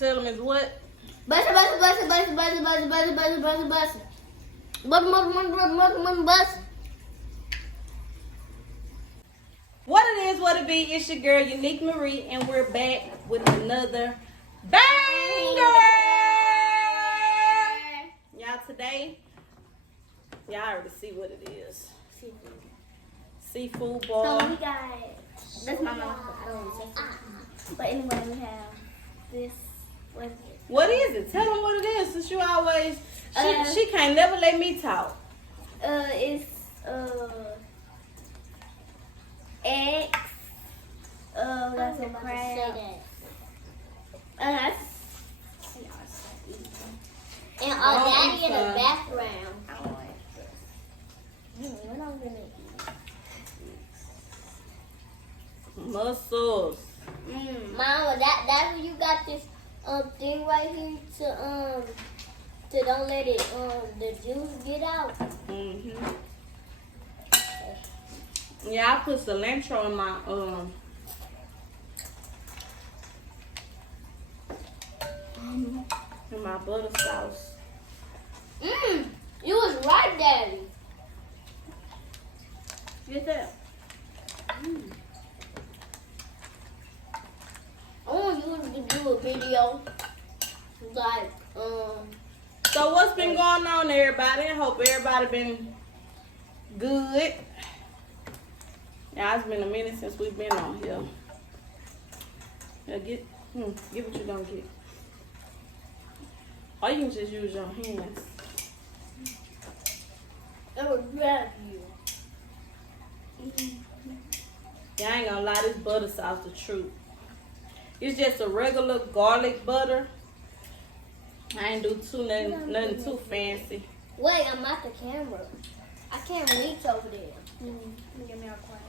Tell them it's what? Bust it. What it is, what it be, it's your girl, Unique Marie, and we're back with another banger! Y'all, today, y'all already see what it is. Seafood ball. So we got, that's my mom. I don't want to say something. But anyway, we have this. What is it? Tell them what it is, since you always, she can't never let me talk. It's, eggs. Got some crab. And our daddy in the background. I like this. We're not gonna eat. Mussels. Mama, that's when you got this thing right here to don't let it the juice get out. Yeah, I put cilantro in my butter sauce. You was right, Daddy. Get that? I want you to do a video like So what's been going on, everybody? I hope everybody been good. Yeah, it's been a minute since we've been on here. Yeah, get what you gonna get. Or you can just use your hands. I will grab you. Yeah, I ain't gonna lie, this butter sauce the truth. It's just a regular garlic butter. I ain't do nothing too fancy. Wait, I'm at the camera. I can't reach over there. Give me a quiet.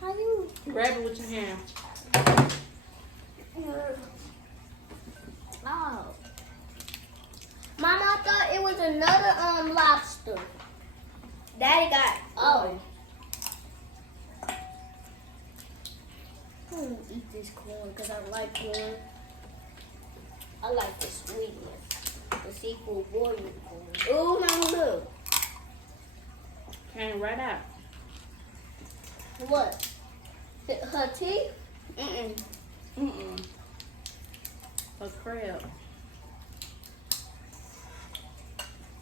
How you? Grab it with your hand. Oh. Mama, I thought it was another lobster. Daddy got I'm gonna eat this corn because I like corn. I like the sweetness. The seafood boiling corn. Oh, Mama, look. Came right out. What? Her teeth? A crab.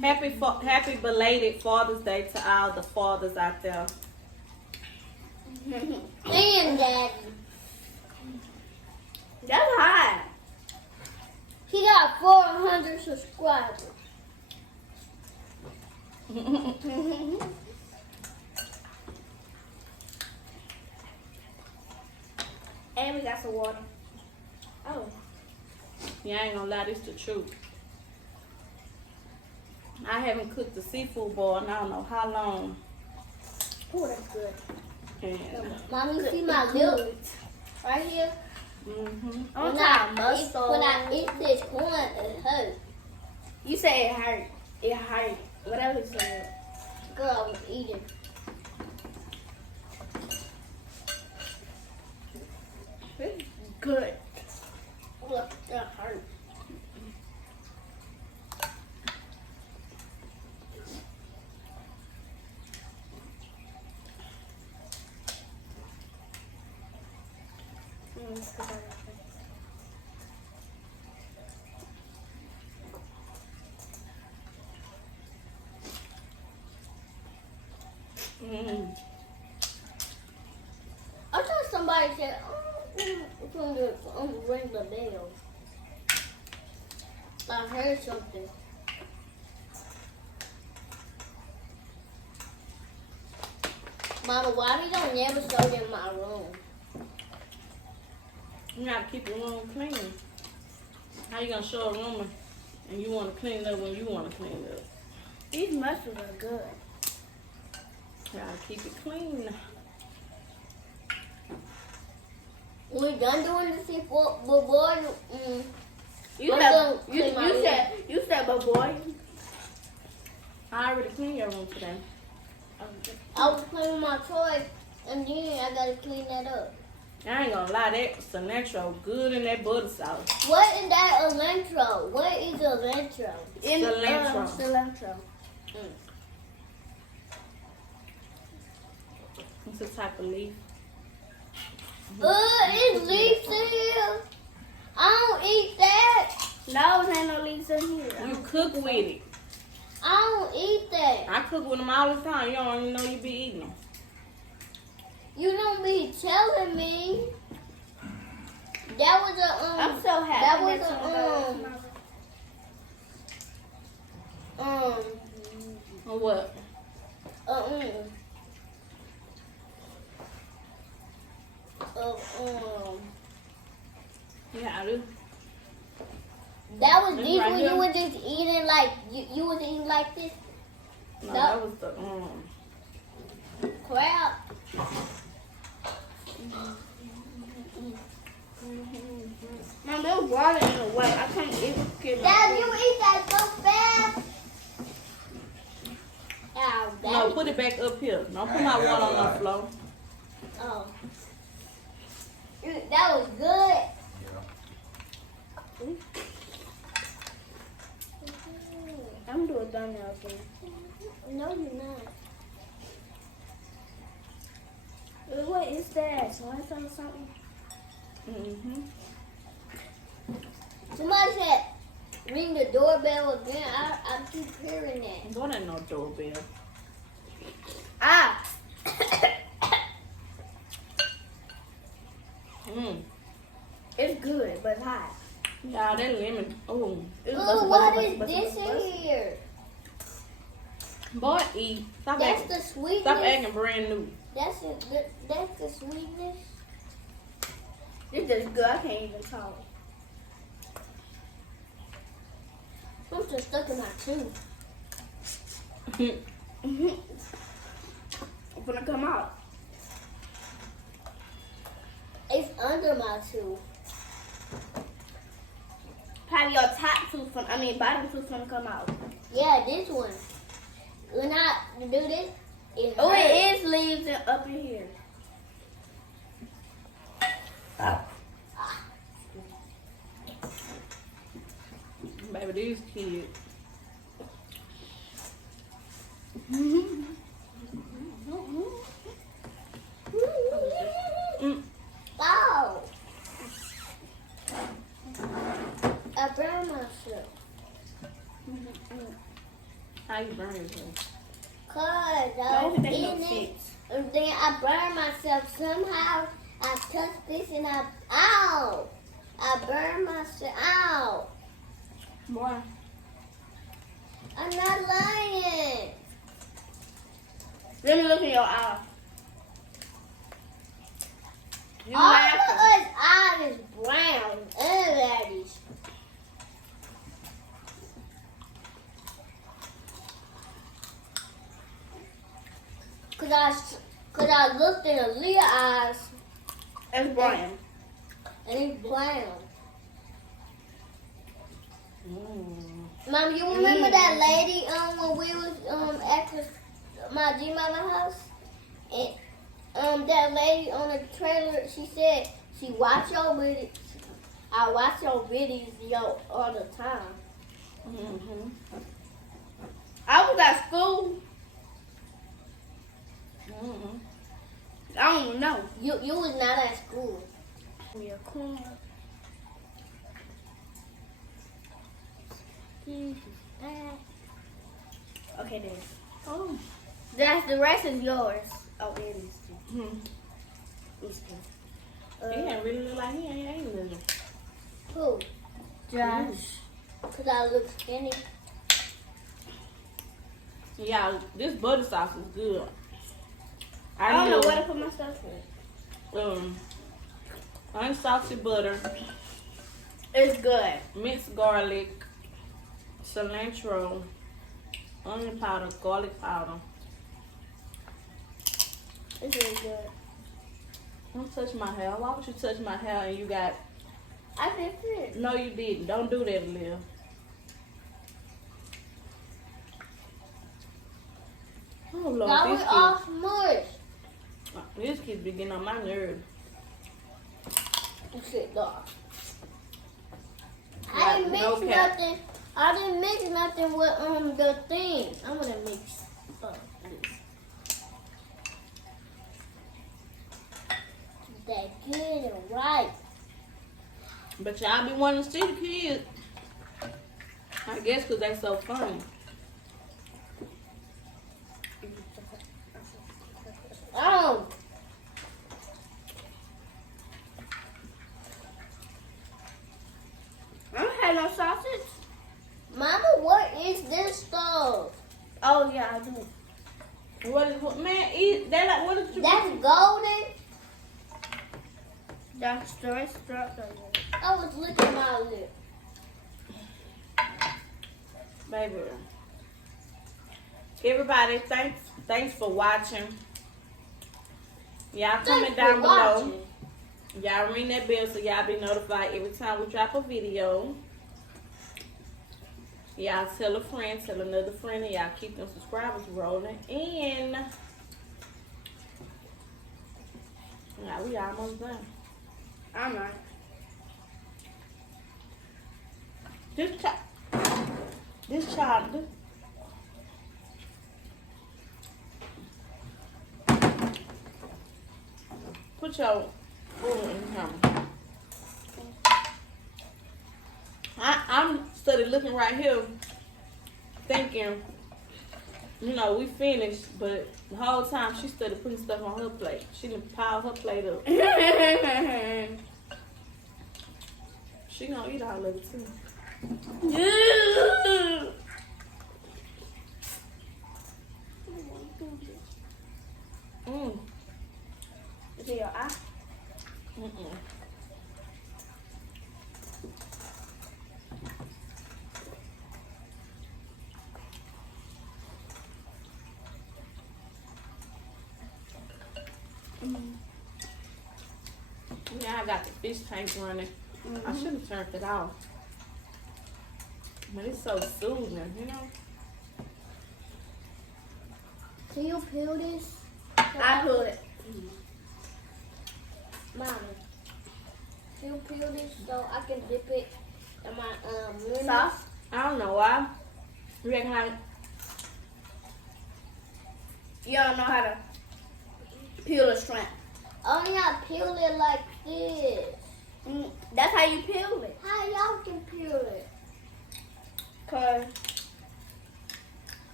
Happy belated Father's Day to all the fathers out there. And Daddy. That's high. He got 400 subscribers. And we got some water. Oh. Yeah, I ain't gonna lie, this the truth. I haven't cooked the seafood boil in I don't know how long. Oh, that's good. And Mommy, see my lips right here? When I eat this corn, it hurts. You say it hurt. It hurt. Whatever you said. Girl, I was eating. It's good. Look, that hurt. I thought somebody said, it's going to ring the bell. I heard something. Mama, why we don't never show them my room? you gotta keep your room clean. How you gonna show a room and you wanna clean it up when you wanna clean it up? These mushrooms are good. Gotta keep it clean. We're done doing the seafood, but boy, You said, but boy, I already cleaned your room today. I was cleaning my toys, and then I gotta clean that up. I ain't gonna lie, that cilantro good in that butter sauce. What is that cilantro? What is cilantro? Cilantro. Cilantro. It's a type of leaf. It's leaves in here. I don't eat that. No, there ain't no leaves in here. You cook with it. I don't eat that. I cook with them all the time. You don't even know you be eating them. You don't be telling me. That was a I'm so happy. That was Or what? Yeah, I do. That was This deep right when here? you were just eating like you was eating like this. No, No. that was the Crap. Mom, there's water in the way. I can't even get Dad, you eat that so fast. Ow, No, Daddy. put it back up here. Don't put my water on the floor. Oh. That was good. I'm doing thumbnail thing. No, you're not. What is that? Soy sauce or something? Mm-hmm. Somebody said, ring the doorbell again. I keep hearing that. Boy, that no doorbell. Ah. Mm. It's good, but it's hot. Yeah, that lemon. Oh. Ooh, what is this in here? Boy, eat. Stop That's acting. the sweetness. Stop acting brand new. That's the sweetness. It's just good. I can't even talk. Something stuck in my tooth. I'm gonna come out. It's under my tooth. Probably your top tooth, bottom tooth gonna come out. Yeah, this one. When I do this, it Oh, hurts. it is leaves up in here. Baby, these kids. Mm. Oh. I burned myself. How you burn yourself? Cause I was They eating don't it. fix. And then I burned myself somehow. I touched this and ow! I burned myself. Ow! Boy. I'm not lying. Let me look in your eye. You All laughing. of us eyes is brown. Everybody's. Cause I looked in Aaliyah's eyes It's brown. and it's brown. Mm. Mom, you remember that lady when we was at my G-Mama house? And that lady on the trailer, she said she watch your videos. I watch your videos all the time. Mm-hmm. I was at school. Mm-hmm. I don't even know. You was not at school. Me a corn. Okay, then. Oh. That's the rest is yours. Oh, it is. Hmm. It's He ain't really look like he ain't little. Who? Josh. Cause I look skinny. Yeah, this butter sauce is good. I don't know use, where to put my stuff in. Unsalted butter, It's good. minced garlic, cilantro, onion powder, garlic powder. It's really good. Don't touch my hair. Why would you touch my hair and you got... I did it. No, you didn't. Don't do that, Lil. Oh, Lord, That was this all kid, smushed. this kid be getting on my nerves. You said dog. I Like, didn't mix no cap. nothing. I didn't mix nothing with the thing. I'm gonna mix this. That good and right. But y'all be wanting to see the kids. I guess because they so funny. Oh, I don't have no sausage. Mama, what is this stuff? Oh yeah, I do. What is what man eat? They like what is you? That's golden. That's straight struck. I was licking my lip. Baby. Everybody, thanks for watching. Y'all comment Thanks down for below. watching. Y'all ring that bell so y'all be notified every time we drop a video. Y'all tell a friend, tell another friend, and y'all keep them subscribers rolling. And yeah, we almost done. I'm not. This child. Put your food in here. I'm study looking right here, thinking, you know, we finished, but the whole time she started putting stuff on her plate. She done piled her plate up. She gonna eat all of it too. Mm. Is it your eye? Mm-mm. Now I got the fish tank running. I should have turned it off. But it's so soothing, you know? Can you peel this? I pull it. Mommy, can you peel this so I can dip it in my lemon? Sauce? I don't know why. You reckon You don't know how to peel a shrimp. Only I peel it like this. That's how you peel it. How y'all can peel it? Cause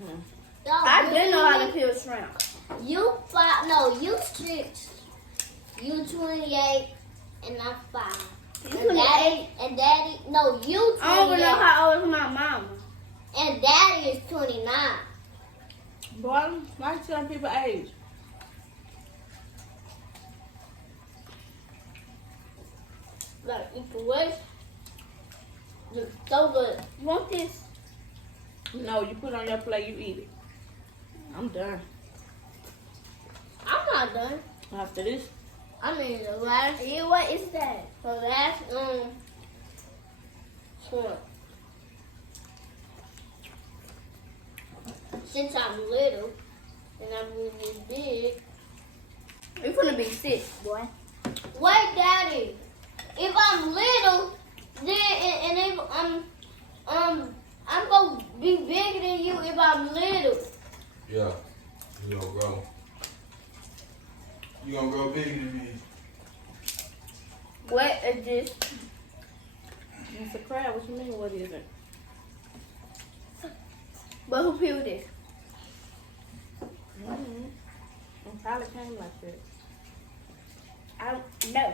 Y'all I didn't know how to really- peel shrimp. You 5, no, you 6, you 28, and I'm 5. You And daddy, 28? and daddy, no, you 28. I don't even know how old is my mama. And daddy is 29. boy, why you telling people age? Like, equal weight. Just so good. You want this? No, you put it on your plate, you eat it. I'm done. I'm not done. After this, I mean, the last, Yeah, what is that? the last, shrimp. Since I'm little, and I'm really big. You're gonna be sick, boy. Wait, daddy. If I'm little, then and if I'm gonna be bigger than you if I'm little. Yeah, you gonna grow. You gonna grow bigger than me. What is this? it's a crab. What you mean? What is it? But who peeled this? Mm-hmm. It probably came like that. I don't know.